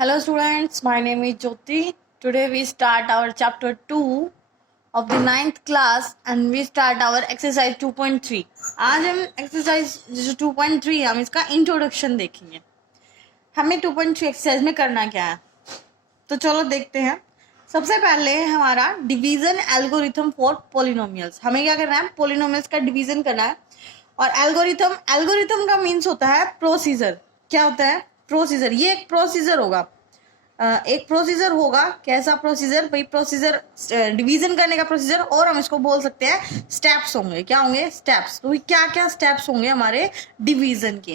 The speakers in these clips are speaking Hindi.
Hello students, my name is Jyoti. Today we start our chapter 2 of the ninth class and we start our exercise 2.3. आज हम exercise जो 2.3 है हम इसका introduction देखेंगे. हमें 2.3 exercise में करना क्या है, तो चलो देखते हैं. सबसे पहले हमारा डिवीजन एल्गोरिथम फॉर पोलिनोमियल्स. हमें क्या करना है, पोलिनोमियल्स का डिवीजन करना है. और एल्गोरिथम का मीन्स होता है प्रोसीजर. क्या होता है प्रोसीजर? ये एक प्रोसीजर होगा. एक प्रोसीजर होगा. कैसा प्रोसीजर भाई? प्रोसीजर डिवीजन करने का प्रोसीजर. और हम इसको बोल सकते हैं स्टेप्स होंगे. क्या होंगे? स्टेप्स. तो क्या क्या स्टेप्स होंगे हमारे डिवीजन के?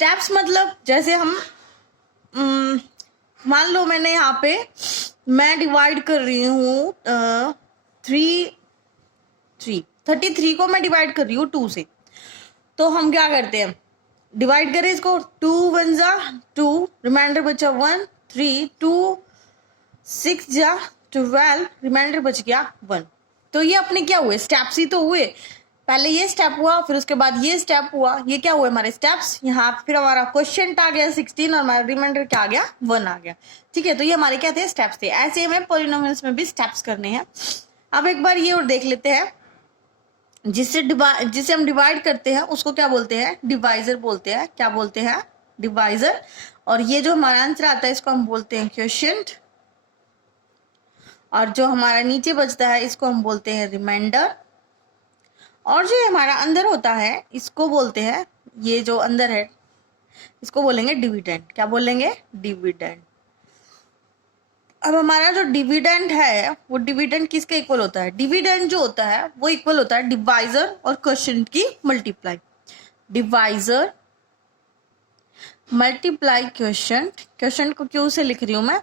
स्टेप्स मतलब जैसे हम मान लो मैंने यहाँ पे मैं डिवाइड कर रही हूँ 33 को मैं डिवाइड कर रही हूँ 2 से. तो हम क्या करते हैं, डिवाइड करें इसको. 2 1 जा 2, रिमाइंडर बचा 1, 3 2 6 जा 12, रिमाइंडर बच गया 1. तो ये अपने क्या हुए? स्टेप्स ही तो हुए. पहले ये स्टेप हुआ, फिर उसके बाद ये स्टेप हुआ. ये क्या हुए? हमारे स्टेप्स. यहाँ फिर हमारा क्वेश्चन आ गया 16 और हमारा रिमाइंडर क्या आ गया? 1 आ गया. ठीक है, तो ये हमारे क्या थे? स्टेप्स थे. ऐसे हमें पॉलिनोमियल्स में भी स्टेप्स करने हैं. अब एक बार ये और देख लेते हैं. जिसे हम डिवाइड करते हैं उसको क्या बोलते हैं? डिवाइजर बोलते हैं. क्या बोलते हैं? डिवाइजर. और ये जो हमारा आंसर आता है इसको हम बोलते हैं क्वोशिएंट. और जो हमारा नीचे बचता है इसको हम बोलते हैं रिमाइंडर. और जो हमारा अंदर होता है इसको बोलते हैं, ये जो अंदर है इसको बोलेंगे डिविडेंड. क्या बोलेंगे? डिविडेंड. अब हमारा जो डिविडेंड है वो डिविडेंड किसके इक्वल होता है? डिविडेंड जो होता है वो इक्वल होता है डिवाइजर और क्वोशिएंट की multiply. Divisor multiply quotient. Quotient को क्यू से लिख रही हूं मैं,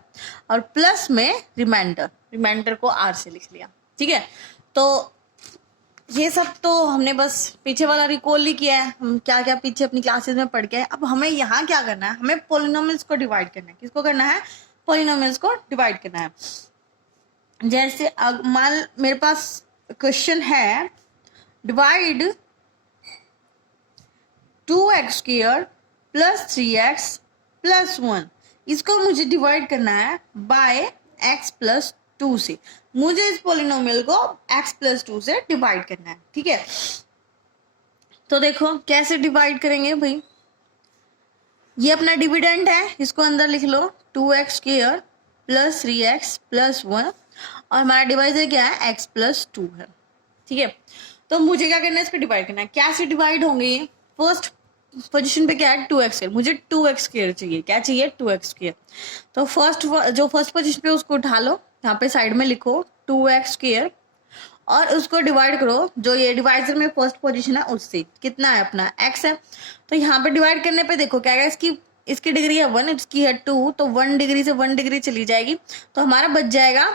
और प्लस में रिमाइंडर को आर से लिख लिया. ठीक है, तो ये सब तो हमने बस पीछे वाला रिकॉल ही किया है. हम क्या क्या पीछे अपनी क्लासेस में पढ़ के. अब हमें यहाँ क्या करना है? हमें पॉलिनोमियल्स को डिवाइड करना है. किसको करना है? पॉलिनोमियल्स को डिवाइड करना है. जैसे मान मेरे पास क्वेश्चन है, divide 2x² plus 3x plus 1. इसको मुझे डिवाइड करना है बाय x प्लस 2 से. मुझे इस पोलिनोमियल को x प्लस 2 से डिवाइड करना है. ठीक है, तो देखो कैसे डिवाइड करेंगे भाई. ये अपना डिविडेंड है, इसको अंदर लिख लो 2x² प्लस 3x प्लस 1. और हमारा डिवाइजर क्या है? x प्लस 2 है. ठीक है, तो मुझे क्या करना है? इसको डिवाइड करना है. कैसे डिवाइड होंगे ये? फर्स्ट पोजीशन पे क्या है? 2x². मुझे 2x² चाहिए. क्या चाहिए? 2x². तो फर्स्ट पोजीशन पे उसको उठा लो, यहाँ पे साइड में लिखो 2x² और उसको डिवाइड करो. जो ये डिवाइजर में फर्स्ट पोजीशन है उससे कितना है? अपना x है. तो यहाँ पे डिवाइड करने पे देखो क्या है, इसकी डिग्री है 1, इसकी है 2, तो 1 डिग्री से 1 डिग्री चली जाएगी. तो हमारा बच जाएगा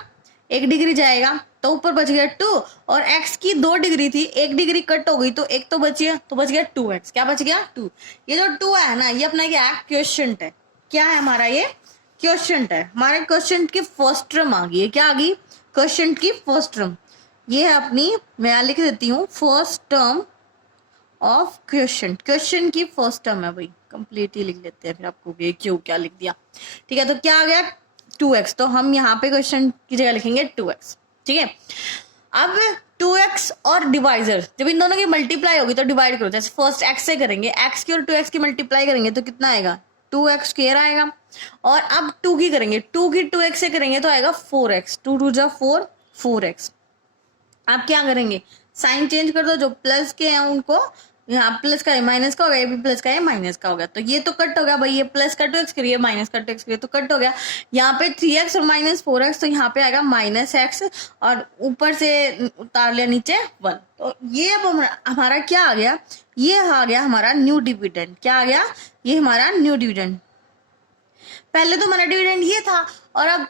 1 डिग्री जाएगा, तो ऊपर बच गया 2. और x की 2 डिग्री थी, 1 डिग्री कट हो गई तो 1 तो बच गया, तो बच गया 2x. क्या बच गया? 2. ये जो 2 है ना, ये अपना क्या है? क्वोशिएंट है. क्या है हमारा? ये क्वोशिएंट है. हमारे क्वोशिएंट की फर्स्ट टर्म आ गई है. क्या आ गई? क्वोशिएंट की फर्स्ट टर्म. ये है अपनी, मैं लिख देती हूँ first term of quotient. Quotient की फर्स्ट टर्म है भाई. कंप्लीट ही लिख लेते हैं, फिर आपको क्यों क्या लिख दिया. ठीक है, तो क्या आ गया? 2x. तो हम यहाँ पे क्वोशिएंट की जगह लिखेंगे 2x. ठीक है, अब 2x और डिवाइजर जब इन दोनों की मल्टीप्लाई होगी तो डिवाइड करो. जैसे फर्स्ट x से करेंगे, x की और 2x की मल्टीप्लाई करेंगे तो कितना आएगा? 2x² आएगा. और अब 2 की करेंगे, 2 की 2x से करेंगे तो आएगा 4x. 2 2 जा 4, 4x. आप क्या करेंगे? साइन चेंज कर दो. जो प्लस के हैं उनको यहाँ प्लस का है माइनस का हो गया, ये भी प्लस का है माइनस का हो गया. तो ये तो कट हो गया भाई. ये प्लस का 2x करिए, माइनस का 2x करिए, तो कट हो गया. यहाँ पे 3x और माइनस 4x, तो यहाँ पे आएगा -x. और ऊपर से उतार लिया नीचे 1. तो ये अब हमारा क्या आ गया? ये आ गया हमारा न्यू डिविडेंड. क्या आ गया? ये हमारा न्यू डिविडेंड. पहले तो हमारा डिविडेंड ये था, और अब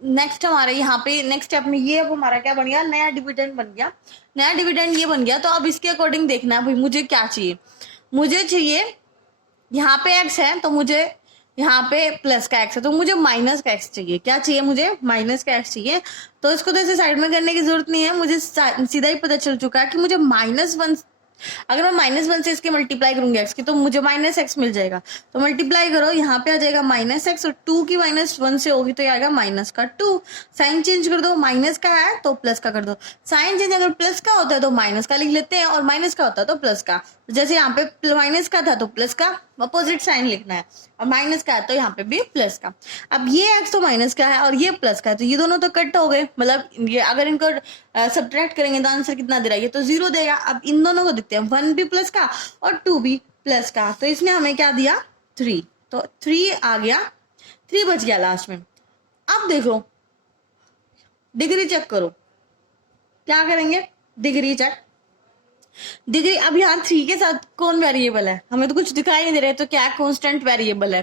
नेक्स्ट हमारे यहाँ पे नेक्स्ट स्टेप में ये अब हमारा क्या बन गया? नया डिविडेंड बन गया. नया डिविडेंड ये बन गया. तो अब इसके अकॉर्डिंग देखना है भाई, मुझे क्या चाहिए. मुझे चाहिए यहाँ पे x है तो मुझे यहाँ पे प्लस का x है, तो मुझे माइनस का x चाहिए. क्या चाहिए? मुझे माइनस का x चाहिए. तो इसको तो ऐसे साइड में करने की जरूरत नहीं है, मुझे सीधा ही पता चल चुका है कि मुझे -1 अगर मैं -1 से इसके मल्टीप्लाई करूंगी x की तो मुझे -x मिल जाएगा। तो मल्टीप्लाई करो, यहाँ पे आ जाएगा -x और 2 की -1 से होगी तो ये आएगा -2। साइन चेंज कर दो, माइनस का है तो प्लस का कर दो। साइन चेंज अगर प्लस का होता है तो माइनस का लिख लेते हैं और माइनस का होता है तो प्लस का। जैसे यहाँ पे माइनस का था तो प्लस का अपोजिट साइन लिखना है, और माइनस का है तो यहाँ पे भी प्लस का। अब ये x तो माइनस का है और ये प्लस का है तो ये दोनों तो कट हो गए, मतलब ये अगर इनको सब्ट्रैक्ट करेंगे तो आंसर कितना दे रहा है, ये तो 0 देगा। अब इन दोनों को देखते हैं, 1 भी प्लस का और 2 भी प्लस का, तो इसने हमें क्या दिया 3, तो 3 आ गया, 3 बच गया लास्ट में। अब देखो डिग्री चेक करो, क्या करेंगे डिग्री चेक, डिग्री। अब यहाँ 3 के साथ कौन वेरिएबल है, हमें तो कुछ दिखाई नहीं दे रहा है, तो क्या कांस्टेंट वेरिएबल है।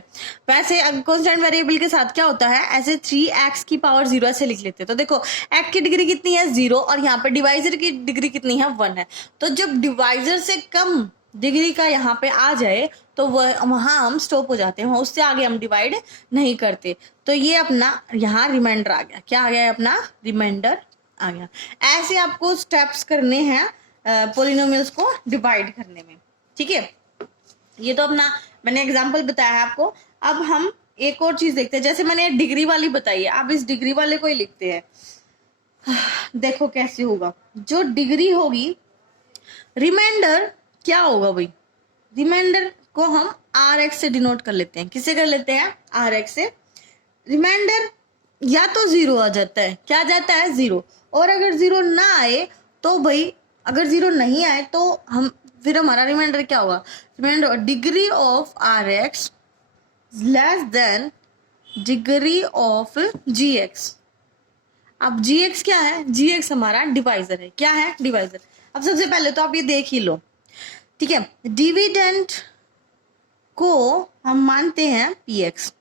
वैसे कांस्टेंट वेरिएबल के साथ क्या होता है, ऐसे 3x की पावर 0 ऐसे लिख लेते हैं। तो देखो x की डिग्री कितनी है 0 और यहाँ पे डिवाइजर की डिग्री कितनी है 1 है। तो जब डिवाइजर से कम डिग्री का यहाँ पे आ जाए तो वहां हम स्टॉप हो जाते हैं, उससे आगे हम डिवाइड नहीं करते। तो ये अपना यहाँ रिमाइंडर आ गया, क्या आ गया अपना रिमाइंडर आ गया। ऐसे आपको स्टेप्स करने हैं पोलिनोमियल्स को डिवाइड करने में, ठीक है। ये तो अपना मैंने एग्जांपल बताया है आपको। अब हम एक और चीज देखते हैं, जैसे मैंने डिग्री वाली बताई है, अब इस डिग्री वाले को ही लिखते हैं। देखो कैसे होगा, जो डिग्री होगी, रिमाइंडर क्या होगा भाई, रिमाइंडर को हम RX से डिनोट कर लेते हैं। किससे कर लेते हैं, RX से। रिमाइंडर या तो 0 आ जाता है, क्या जाता है 0, और अगर 0 ना आए तो भाई, अगर 0 नहीं आए तो हम फिर हमारा रिमाइंडर क्या होगा, remainder degree of RX less than degree of GX। अब GX क्या है, GX हमारा डिवाइजर है, क्या है डिवाइजर। अब सबसे पहले तो आप ये देख ही लो, ठीक है। डिविडेंड को हम मानते हैं PX।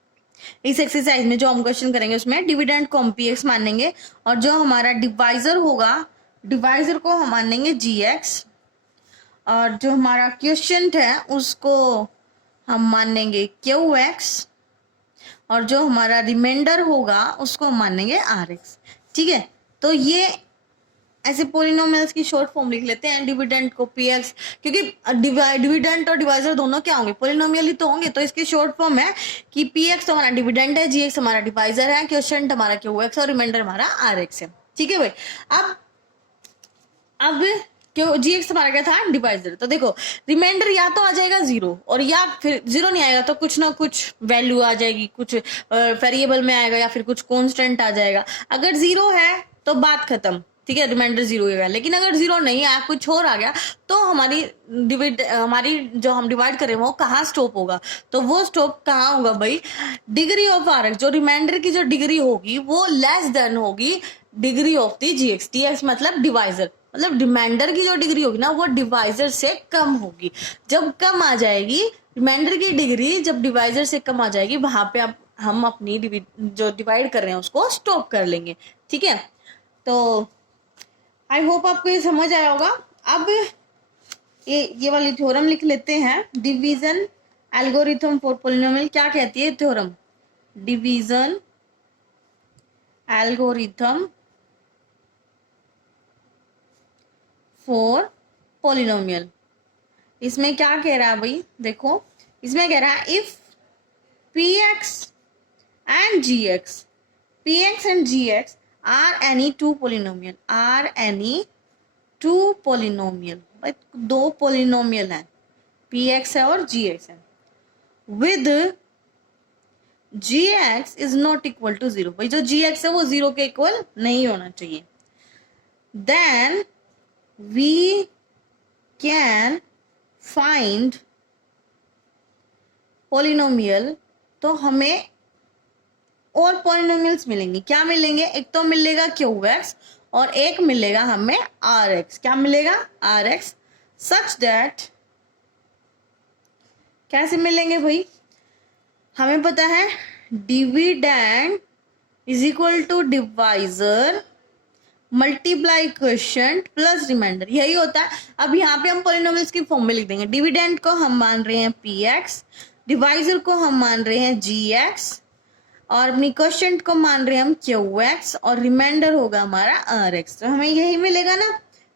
इस एक्सरसाइज में जो हम क्वेश्चन करेंगे उसमें डिविडेंड को हम PX मानेंगे, और जो हमारा डिवाइजर होगा, डिवाइजर को हम मानेंगे GX, और जो हमारा क्वेश्चन है उसको हम मानेंगे QX, और जो हमारा रिमाइंडर होगा उसको हम मानेंगे RX, ठीक है। तो ये ऐसे पोलिनोमियल्स की शॉर्ट फॉर्म लिख लेते हैं, डिविडेंड को PX, क्योंकि डिविडेंड और डिवाइजर दोनों क्या होंगे, पोलिनोमियल ही तो होंगे। तो इसकी शॉर्ट फॉर्म है कि PX तो हमारा डिविडेंड है, GX हमारा डिवाइजर है, क्वेश्चन हमारा QX और रिमाइंडर हमारा RX है, ठीक है भाई। अब क्यों GX हमारा क्या था डिवाइजर। तो देखो रिमाइंडर या तो आ जाएगा 0, और या फिर 0 नहीं आएगा तो कुछ ना कुछ वैल्यू आ जाएगी, कुछ वेरिएबल में आएगा या फिर कुछ कांस्टेंट आ जाएगा। अगर 0 है तो बात खत्म, ठीक है, रिमाइंडर 0 होगा। लेकिन अगर 0 नहीं आया, कुछ और आ गया, तो हमारी जो हम डिवाइड कर रहे हैं वो कहाँ स्टॉप होगा, तो वो स्टॉप कहाँ होगा भाई, डिग्री ऑफ RX, जो रिमाइंडर की जो डिग्री होगी वो लेस देन होगी degree of the GX। TX मतलब डिवाइजर, मतलब रिमाइंडर की जो डिग्री होगी ना वो डिवाइजर से कम होगी। जब कम आ जाएगी रिमाइंडर की डिग्री, जब डिवाइजर से कम आ जाएगी, वहां पे अब हम अपनी जो डिवाइड कर रहे हैं उसको स्टॉप कर लेंगे, ठीक है। तो आई होप आपको ये समझ आया होगा। अब ये वाली थ्योरम लिख लेते हैं, डिवीजन एल्गोरिथम फॉर पोलिनोमियल। क्या कहती है theorem, division algorithm for polynomial. इसमें क्या कह रहा है भाई, देखो इसमें कह रहा है if PX and GX are any two polynomial, भाई दो पोलिनोमियल है, PX है और GX है, with GX is not equal to 0, भाई जो GX है वो 0 के इक्वल नहीं होना चाहिए, then we can find polynomial। तो हमें और पॉलिनोमियल्स मिलेंगे, क्या मिलेंगे, एक तो मिलेगा QX और एक मिलेगा हमें RX। क्या मिलेगा RX, सच दैट, कैसे मिलेंगे भाई, हमें पता है dividend is equal to divisor multiply quotient plus remainder, यही होता है। अब यहाँ पे हम पॉलिनोमियल्स की फॉर्म में लिख देंगे, डिविडेंड को हम मान रहे हैं PX, डिवाइजर को हम मान रहे हैं GX, और अपनी क्वोशिएंट को मान रहे हैं हम QX, और रिमाइंडर होगा हमारा RX। तो हमें यही मिलेगा ना,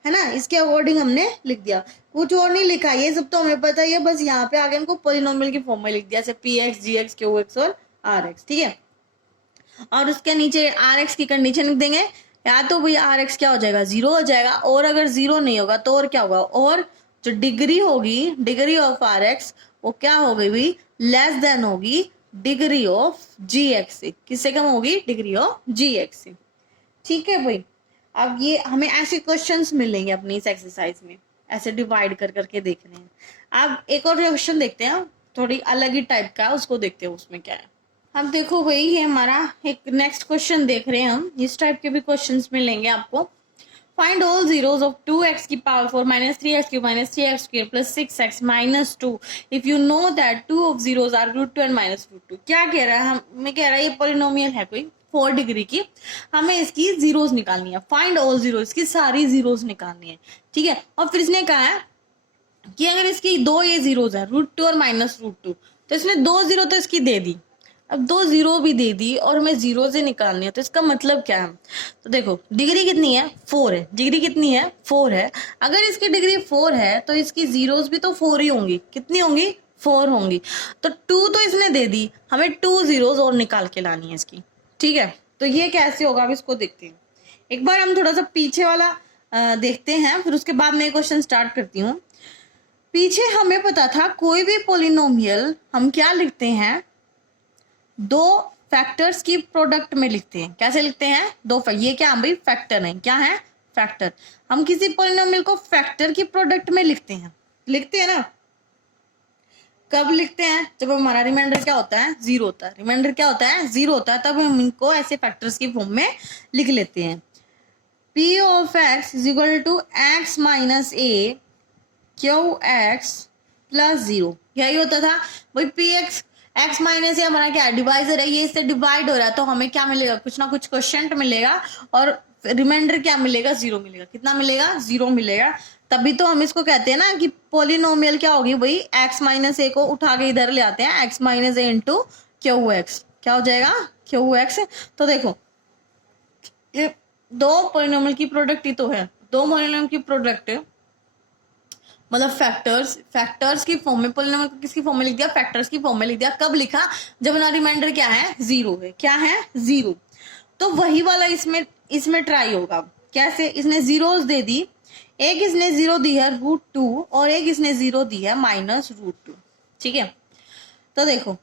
है ना, इसके अकॉर्डिंग हमने लिख दिया, कुछ और नहीं लिखा, ये सब तो हमें पता ही है, बस यहाँ पे आगे इनको पॉलिनोमियल की फॉर्म में लिख दिया, जैसे पी एक्स, जी एक्स, क्यू एक्स और आर एक्स, ठीक है। और उसके नीचे आर एक्स की कंडीशन लिख देंगे, या तो भाई आर एक्स क्या हो जाएगा, जीरो हो जाएगा, और अगर जीरो नहीं होगा तो और क्या होगा, और जो डिग्री होगी, डिग्री ऑफ आर एक्स, वो क्या हो गई भाई, लेस देन होगी डिग्री ऑफ जी एक्स से, किससे कम होगी, डिग्री ऑफ जी एक्स से, ठीक है भाई। अब ये हमें ऐसे क्वेश्चंस मिलेंगे अपनी इस एक्सरसाइज में, ऐसे डिवाइड कर करके देख रहे हैं। अब एक और क्वेश्चन देखते हैं, थोड़ी अलग ही टाइप का, उसको देखते हैं उसमें क्या है। अब देखो भाई, ये हमारा एक नेक्स्ट क्वेश्चन देख रहे हैं हम, इस टाइप के भी क्वेश्चंस मिलेंगे आपको। Find all zeros of 2x की power 4 minus 3x cube minus 3x square plus 6x minus 2 if you know that 2 of zeros are √2 and minus √2। क्या कह रहा है, हमें कह रहा है ये पॉलिनोमियल है कोई 4 डिग्री की, हमें इसकी जीरोस निकालनी है, फाइंड ऑल जीरो, इसकी सारी जीरोस निकालनी है, ठीक है। और फिर इसने कहा है कि अगर इसकी दो ये जीरोस है √2 और माइनस √2, तो इसने दो जीरो तो इसकी दे दी, अब दो जीरो भी दे दी और हमें जीरो से निकालनी है, तो इसका मतलब क्या है, तो देखो डिग्री कितनी है, 4 है, डिग्री कितनी है, 4 है, अगर इसकी डिग्री 4 है तो इसकी जीरोस भी तो 4 ही होंगी, कितनी होंगी, 4 होंगी, तो 2 तो इसने दे दी, हमें 2 जीरोस और निकाल के लानी है इसकी, ठीक है। तो ये कैसे होगा, अब इसको देखते हैं। एक बार हम थोड़ा सा पीछे वाला देखते हैं, फिर उसके बाद मैं क्वेश्चन स्टार्ट करती हूँ। पीछे हमें पता था कोई भी पोलिनोमियल हम क्या लिखते हैं, दो फैक्टर्स की प्रोडक्ट में लिखते हैं, कैसे लिखते हैं, दो ये क्या भाई फैक्टर है, क्या है, फैक्टर। हम किसी पोलिनोमियल को फैक्टर की प्रोडक्ट में लिखते हैं ना, कब लिखते हैं, जब हमारा रिमाइंडर क्या होता है, जीरो होता है, रिमाइंडर क्या होता है, जीरो होता है, तब हम इनको ऐसे फैक्टर्स की फॉर्म में लिख लेते हैं। P of X is equal to X minus A Q X plus 0, यही होता था भाई। पी एक्स, एक्स माइनस ये हमारा क्या डिवाइजर है, ये इससे डिवाइड हो रहा है, तो हमें क्या मिलेगा, कुछ ना कुछ क्वोशिएंट मिलेगा, और रिमाइंडर क्या मिलेगा, जीरो मिलेगा, कितना मिलेगा, जीरो मिलेगा। तभी तो हम इसको कहते हैं ना कि पोलिनोमियल क्या होगी भाई, एक्स माइनस ए को उठा के इधर ले आते हैं, एक्स माइनस ए इंटू क्यू एक्स, क्या हो जाएगा, क्यू एक्स। तो देखो ये दो पोलिनोमियल की प्रोडक्ट ही तो है, दो पोलिनोमियल की प्रोडक्ट है, मतलब फैक्टर्स की फॉर्म में, पोलिनोमियल को किसकी फॉर्म में लिख दिया, फैक्टर्स की फॉर्म में लिख दिया, कब लिखा, जब ना रिमाइंडर क्या है, जीरो है, क्या है, जीरो। तो वही वाला इसमें ट्राई होगा, कैसे, इसने जीरोस दे दी, एक इसने जीरो दी है √2 और एक इसने जीरो दी है माइनस √2, ठीक है। तो देखो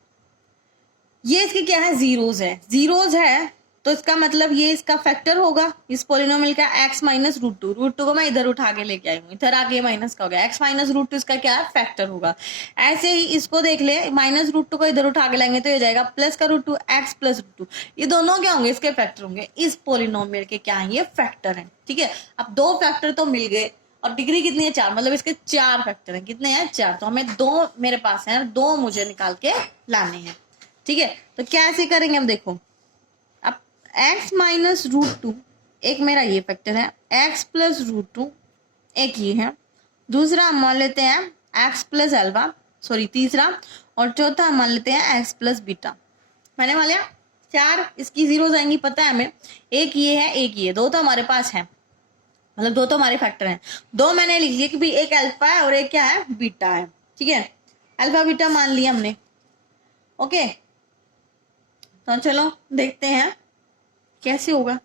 ये इसकी क्या है, जीरोस है, तो इसका मतलब ये इसका फैक्टर होगा, इस पोलिनोमियल का x माइनस √2 को मैं इधर उठा के लेके आई हूँ, इधर आके माइनस का हो गया, x माइनस √2 इसका क्या है, फैक्टर होगा। ऐसे ही इसको देख ले, माइनस √2 को इधर उठा के लाएंगे तो ये जाएगा प्लस का √2, x प्लस √2, ये दोनों क्या होंगे, इसके फैक्टर होंगे, इस पोलिनोमियल के क्या है, ये फैक्टर है, ठीक है। अब दो फैक्टर तो मिल गए, और डिग्री कितनी है, 4, मतलब इसके 4 फैक्टर है, कितने हैं, 4, तो हमें दो मेरे पास है, दो मुझे निकाल के लाने हैं, ठीक है। तो कैसे करेंगे हम, देखो अब x माइनस √2, एक मेरा ये फैक्टर है, x प्लस √2 एक ये है, दूसरा हम मान लेते हैं x प्लस अल्फा, सॉरी तीसरा, और चौथा हम मान लेते हैं x प्लस बीटा। मैंने मान लिया 4, इसकी जीरो आएंगी पता है हमें, एक ये है एक ये, दो तो हमारे पास है, मतलब दो तो हमारे फैक्टर हैं, दो मैंने लिख लिया कि भाई एक अल्फा है और एक क्या है, बीटा है, ठीक है। अल्फा बीटा मान लिया हमने, ओके। तो चलो देखते हैं कैसे होगा,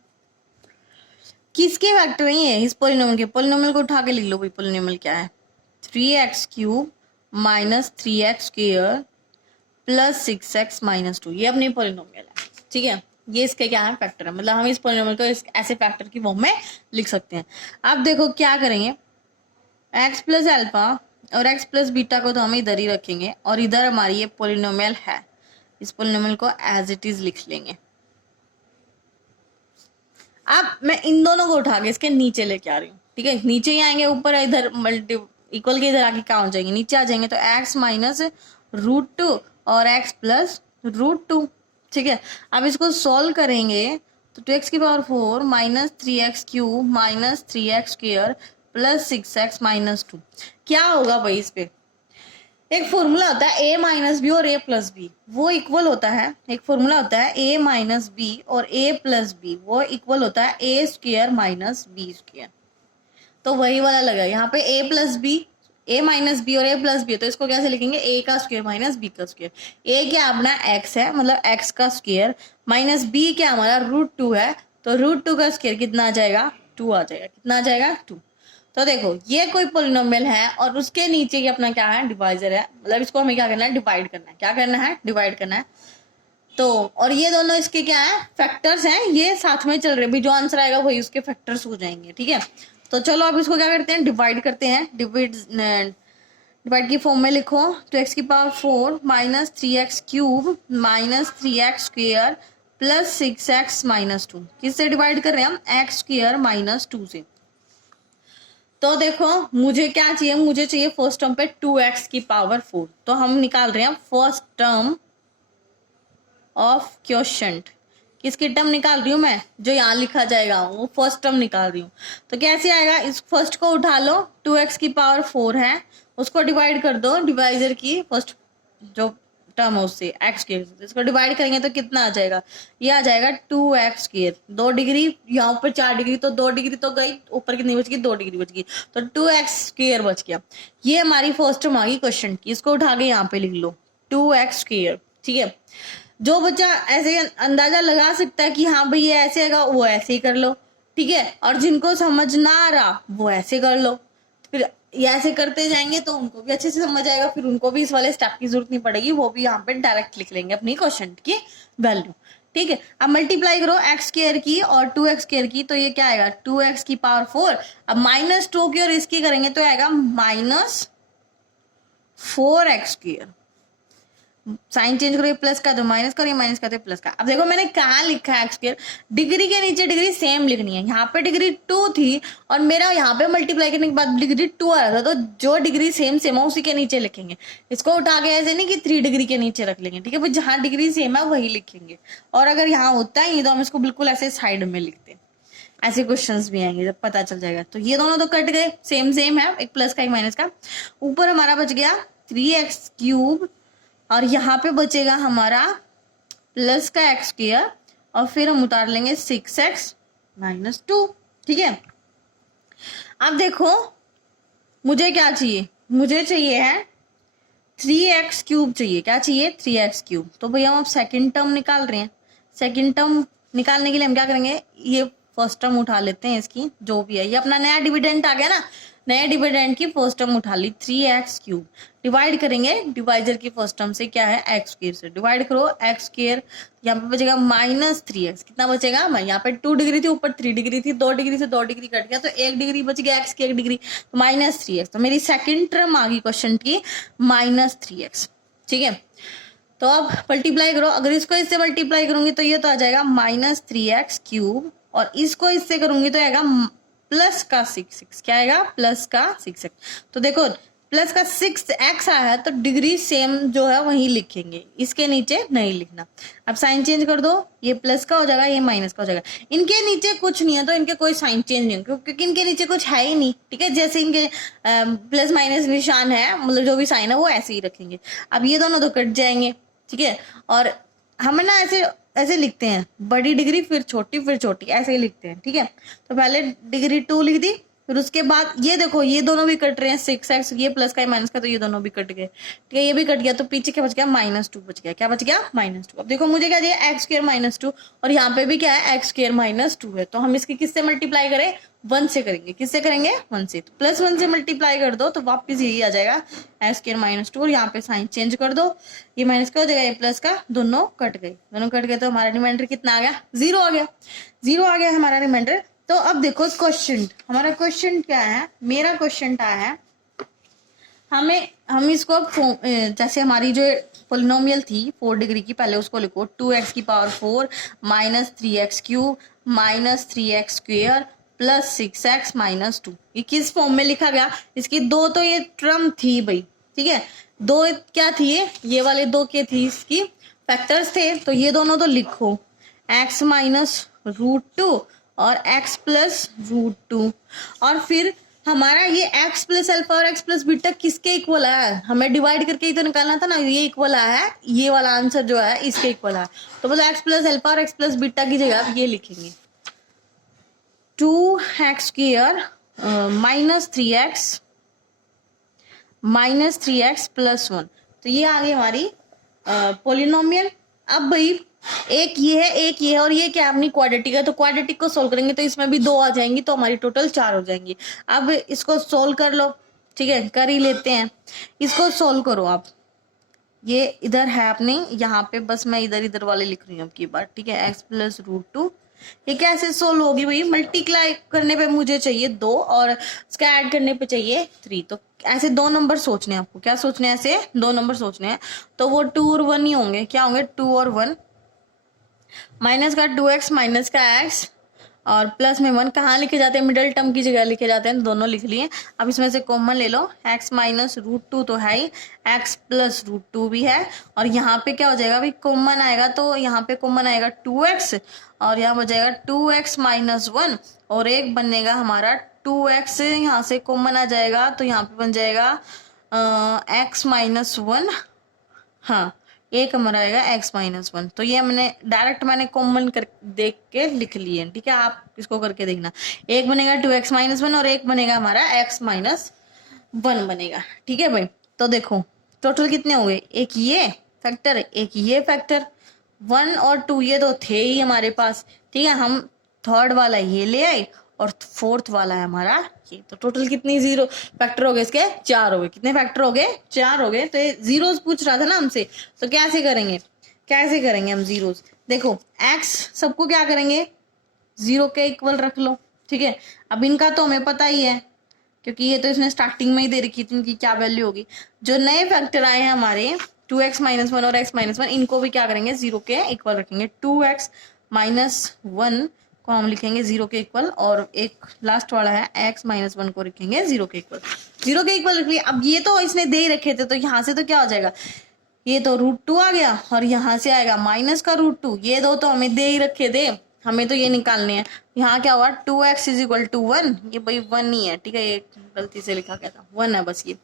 किसके फैक्टर है ये, इस पोलिनोमियल के, पोलिनोमियल को उठा के लिख लो भाई, पोलिनोमियल क्या है, 3x cube minus 3x square plus 6x minus 2, ये अपनी पोलिनोमियल है, ठीक है। ये इसके क्या है, फैक्टर है, मतलब हम इस पोलिनोमियल को ऐसे फैक्टर की फॉर्म में लिख सकते हैं। अब देखो क्या करेंगे, x प्लस अल्फा और x प्लस बीटा को तो हम इधर ही रखेंगे, और इधर हमारी ये पोलिनोमियल है, इस पोलिनोमियल को एज इट इज लिख लेंगे। अब मैं इन दोनों को उठा के इसके नीचे लेके आ रही हूँ, ठीक है, नीचे ही आएंगे, ऊपर इधर मल्टी इक्वल के इधर आके कहाँ हो जाएंगे, नीचे आ जाएंगे, तो x माइनस √2 और x प्लस √2, ठीक है। अब इसको सॉल्व करेंगे तो 2x की power 4 minus 3x cube minus 3x square plus 6x minus 2, क्या होगा भाई इस पे, एक फॉर्मूला होता है a माइनस बी और a प्लस बी, वो इक्वल होता है, एक फॉर्मूला होता है a माइनस बी और a प्लस बी, वो इक्वल होता है a square minus B square. तो वही वाला लगा। यहाँ पे a plus B, a minus B और a प्लस बी, तो इसको कैसे लिखेंगे, a का स्क्वायर माइनस b का स्क्वायर। a क्या अपना x है, मतलब x का स्क्वायर, माइनस b क्या हमारा √2 है, तो √2 का स्क्वायर कितना आ जाएगा, 2 आ जाएगा। कितना आ जाएगा, 2। तो देखो ये कोई पोलिनोमियल है और उसके नीचे ये अपना क्या है, डिवाइजर है, मतलब इसको हमें क्या करना है, डिवाइड करना है। क्या करना है, डिवाइड करना है। तो और ये दोनों इसके क्या है, फैक्टर्स हैं, ये साथ में चल रहे हैं भी, जो आंसर आएगा वही उसके फैक्टर्स हो जाएंगे। ठीक है, तो चलो अब इसको क्या करते हैं, डिवाइड करते हैं। डिवाइड की फॉर्म में लिखो, तो x की power 4 minus 3x cube minus 3x square plus 6x minus 2। किससे डिवाइड कर रहे हैं हम, x स्क्वेयर माइनस 2 से। तो देखो मुझे क्या चाहिए, मुझे चाहिए फर्स्ट टर्म पे 2x की पावर 4। तो हम निकाल रहे हैं फर्स्ट टर्म ऑफ क्वोशंट। किसकी टर्म निकाल रही हूँ मैं, जो यहाँ लिखा जाएगा वो फर्स्ट टर्म निकाल रही हूँ। तो कैसे आएगा, इस फर्स्ट को उठा लो, 2x की पावर 4 है, उसको डिवाइड कर दो डिवाइजर की फर्स्ट जो टर्म है उससे, x स्क्वायर से। इसको डिवाइड करेंगे तो कितना आ जाएगा, ये आ जाएगा 2x स्क्वायर। 2 डिग्री यहाँ ऊपर 4 डिग्री, तो 2 डिग्री तो गई, ऊपर कितनी बच गई, 2 डिग्री बच गई, तो 2x स्क्वायर बच गया। ये हमारी फर्स्ट टर्म आ गई क्वेश्चन की। इसको उठा के यहाँ पे लिख लो 2x स्क्वायर। ठीक है, जो बच्चा ऐसे अंदाजा लगा सकता है कि हाँ भाई ये ऐसे आएगा, वो ऐसे ही कर लो। ठीक है, और जिनको समझ ना आ रहा वो ऐसे कर लो। फिर ये ऐसे करते जाएंगे तो उनको भी अच्छे से समझ आएगा, फिर उनको भी इस वाले स्टेप की जरूरत नहीं पड़ेगी, वो भी यहाँ पे डायरेक्ट लिख लेंगे अपनी क्वेश्चन की वैल्यू। ठीक है, अब मल्टीप्लाई करो x स्क्वायर की और 2x स्क्वायर की, तो ये क्या आएगा, 2x की पावर 4। अब माइनस 2 की और इसकी करेंगे तो आएगा minus 4x square. Sign change करो, प्लस का तो माइनस करो, माइनस का तो प्लस का। अब देखो मैंने कहा लिखा है x स्क्वायर, डिग्री के नीचे डिग्री सेम लिखनी है। यहाँ पे डिग्री 2 थी और मेरा यहाँ पे मल्टीप्लाई करने के बाद डिग्री 2 आ रहा था, तो जो डिग्री सेम सेम है उसी के नीचे लिखेंगे। इसको उठा के ऐसे नहीं कि 3 डिग्री के नीचे रख लेंगे। ठीक है, भाई जहाँ डिग्री सेम है वही लिखेंगे, और अगर यहाँ होता है तो हम इसको बिल्कुल ऐसे साइड में लिखते हैं। ऐसे क्वेश्चंस भी आएंगे जब पता चल जाएगा। तो ये दोनों तो कट गए, सेम सेम है, एक प्लस का एक माइनस का। ऊपर हमारा बच गया 3x क्यूब और यहाँ पे बचेगा हमारा प्लस का x स्क्वायर, और फिर हम उतार लेंगे 6x माइनस 2। ठीक है, अब देखो मुझे क्या चाहिए, मुझे चाहिए है 3x क्यूब चाहिए। क्या चाहिए, 3x क्यूब। तो भैया हम अब सेकेंड टर्म निकाल रहे हैं। सेकेंड टर्म निकालने के लिए हम क्या करेंगे, ये फर्स्ट टर्म उठा लेते हैं इसकी, जो भी है ये अपना नया डिविडेंड आ गया ना, नए डिविडेंड की फर्स्ट टर्म उठा ली 3x क्यूब। डिवाइड करेंगे डिवाइजर की फर्स्ट टर्म से, क्या है, x स्क्वायर से। डिवाइड करो x स्क्वायर, यहाँ पे बचेगा माइनस 3x। कितना बचेगा, यहाँ पे 2 डिग्री थी, ऊपर 3 डिग्री थी, 2 डिग्री से 2 डिग्री कट गया तो 1 डिग्री बच गया, x की 1 डिग्री, तो माइनस 3x। तो मेरी सेकेंड टर्म आ गई क्वेश्चन की माइनस 3x। ठीक है, तो अब मल्टीप्लाई करो, अगर इसको इससे मल्टीप्लाई करूंगी तो ये तो आ जाएगा माइनस 3x क्यूब, और इसको इससे करूंगी तो आएगा प्लस का 6x। क्या आएगा, प्लस का 6x। तो देखो प्लस का 6x आया है तो डिग्री सेम जो है वही लिखेंगे, इसके नीचे नहीं लिखना। अब साइन चेंज कर दो, ये प्लस का हो जाएगा, ये माइनस का हो जाएगा। इनके नीचे कुछ नहीं है तो इनके कोई साइन चेंज नहीं होगा, क्योंकि इनके नीचे कुछ है ही नहीं। ठीक है, जैसे इनके प्लस माइनस निशान है, मतलब जो भी साइन है वो ऐसे ही रखेंगे। अब ये दोनों तो कट जाएंगे। ठीक है, और हमें ना ऐसे ऐसे लिखते हैं, बड़ी डिग्री फिर छोटी ऐसे ही लिखते हैं। ठीक है, तो पहले डिग्री 2 लिख दी, फिर उसके बाद ये देखो ये दोनों भी कट रहे हैं, 6x, ये प्लस का माइनस का, तो ये दोनों भी कट गए। ठीक है, ये भी कट गया, तो पीछे क्या बच गया, -2 बच गया। क्या बच गया, -2। अब देखो मुझे क्या दिया, x स्क्वायर -2, और यहाँ पे भी क्या है, x स्क्वायर -2 है। तो हम इसकी किससे मल्टीप्लाई करें, 1 से करेंगे। किससे करेंगे, 1 से। तो +1 से मल्टीप्लाई कर दो तो वापिस यही आ जाएगा, x स्क्वायर -2, और यहाँ पे साइन चेंज कर दो, ये माइनस का हो जाएगा, ये प्लस का, दोनों कट गए, तो हमारा रिमाइंडर कितना आ गया, 0 आ गया। 0 आ गया हमारा रिमाइंडर। तो अब देखो क्वेश्चन, हमारा क्वेश्चन क्या है, मेरा क्वेश्चन क्या है, हम इसको जैसे हमारी जो पोलिनोमियल थी 4 डिग्री की, पहले उसको लिखो 2x की power 4 minus 3x cube minus 3x square plus 6x minus 2। ये किस फॉर्म में लिखा गया, इसकी दो तो ये टर्म थी भाई। ठीक है, दो क्या थी, ये वाले दो के थी, इसकी फैक्टर्स थे, तो ये दोनों तो लिखो, x माइनस √2 और x प्लस √2, और फिर हमारा ये x प्लस अल्फा और x प्लस बीटा किसके इक्वल है, हमें डिवाइड करके ही तो निकालना था ना, ये इक्वल है, ये वाला आंसर जो है इसके इक्वल है। तो मतलब x प्लस अल्फा और x प्लस बीटा की जगह ये लिखेंगे 2x स्क्वायर -3x +1। तो ये आ गई हमारी पोलिनोमियल। अब भाई एक ये है, एक ये है, और ये क्या है अपनी क्वाड्रेटिक है, तो क्वाड्रेटिक को सोल्व करेंगे तो इसमें भी 2 आ जाएंगी, तो हमारी टोटल 4 हो जाएंगी। अब इसको सोल्व कर लो, ठीक है, कर ही लेते हैं। इसको सोल्व करो आप। ये इधर है अपने यहाँ पे, बस मैं इधर इधर वाले लिख रही हूँ अब की बार, ठीक है। x+√2 ये कैसे सोल्व होगी भाई? मल्टीप्लाई करने पे मुझे चाहिए 2 और इसका ऐड करने पे चाहिए 3। तो ऐसे 2 नंबर सोचने हैं आपको। क्या सोचने हैं? ऐसे 2 नंबर सोचने हैं, तो वो 2 और 1 ही होंगे। क्या होंगे? 2 और 1। माइनस का 2x माइनस का x और प्लस में 1 कहाँ लिखे जाते हैं? मिडल टर्म की जगह लिखे जाते हैं। दोनों लिख लिए। अब इसमें से कॉमन ले लो। x-√2 तो है ही, x+√2 भी है, और यहाँ पे क्या हो जाएगा भाई? कॉमन आएगा, तो यहाँ पे कॉमन आएगा 2x और यहाँ हो जाएगा 2x - 1 और एक बनेगा हमारा 2x। यहाँ से कॉमन आ जाएगा तो यहाँ पे बन जाएगा x - 1। हाँ, एक हमारा आएगा x-1। तो ये मैंने कॉमन कर देख के लिख लिए, ठीक है। आप इसको करके देखना। एक बनेगा 2x-1 और एक बनेगा हमारा x-1 बनेगा, ठीक है भाई। तो देखो टोटल कितने हो गए? एक ये फैक्टर, एक ये फैक्टर, 1 और 2 ये तो थे ही हमारे पास, ठीक है। हम थर्ड वाला ये ले आए और फोर्थ वाला है हमारा ये। तो टोटल कितनी जीरो फैक्टर हो गए इसके? 4 हो गए। कितने फैक्टर हो गए? 4 हो गए। तो ये जीरोस पूछ रहा था ना हमसे, तो कैसे करेंगे? कैसे करेंगे हम जीरोस? देखो x सबको क्या करेंगे? 0 के इक्वल रख लो, ठीक है। अब इनका तो हमें पता ही है, क्योंकि ये तो इसने स्टार्टिंग में ही दे रखी थी इनकी क्या वैल्यू होगी। जो नए फैक्टर आए हैं हमारे 2x-1 और x-1, इनको भी क्या करेंगे? 0 के इक्वल रखेंगे। 2x-1 को हम लिखेंगे 0 के इक्वल, और एक लास्ट वाला है x-1 को रखेंगे 0 के इक्वल। 0 के इक्वल रख लिया। अब ये तो इसने दे ही रखे थे, तो यहाँ से तो क्या हो जाएगा? ये तो √2 आ गया और यहाँ से आएगा माइनस का √2। ये दो तो हमें दे ही रखे थे, हमें तो ये निकालने हैं। यहाँ क्या हुआ? 2x = 1। ये भाई 1 ही है, ठीक है। ये गलती से लिखा गया था, 1 है बस ये।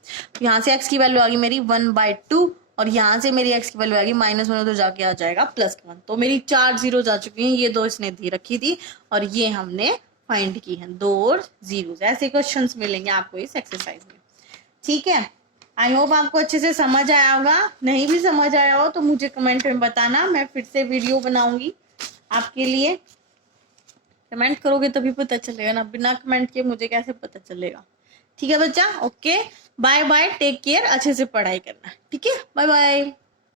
यहाँ से x की वैल्यू आ गई मेरी 1/2 और यहाँ से मेरी x की वैल्यू आ गई -1, तो जाके आ जाएगा +1। तो मेरी 4 जीरो आ चुकी हैं। ये 2 इसने दे रखी थी और ये हमने फाइंड की है, 2 और 0। ऐसे क्वेश्चन मिलेंगे आपको इस एक्सरसाइज में, ठीक है। आई होप आपको अच्छे से समझ आया होगा। नहीं भी समझ आया हो तो मुझे कमेंट में बताना, मैं फिर से वीडियो बनाऊंगी आपके लिए। कमेंट करोगे तभी पता चलेगा ना, बिना कमेंट के मुझे कैसे पता चलेगा? ठीक है बच्चा, okay, bye bye, take care, अच्छे से पढ़ाई करना, ठीक है, बाय बाय।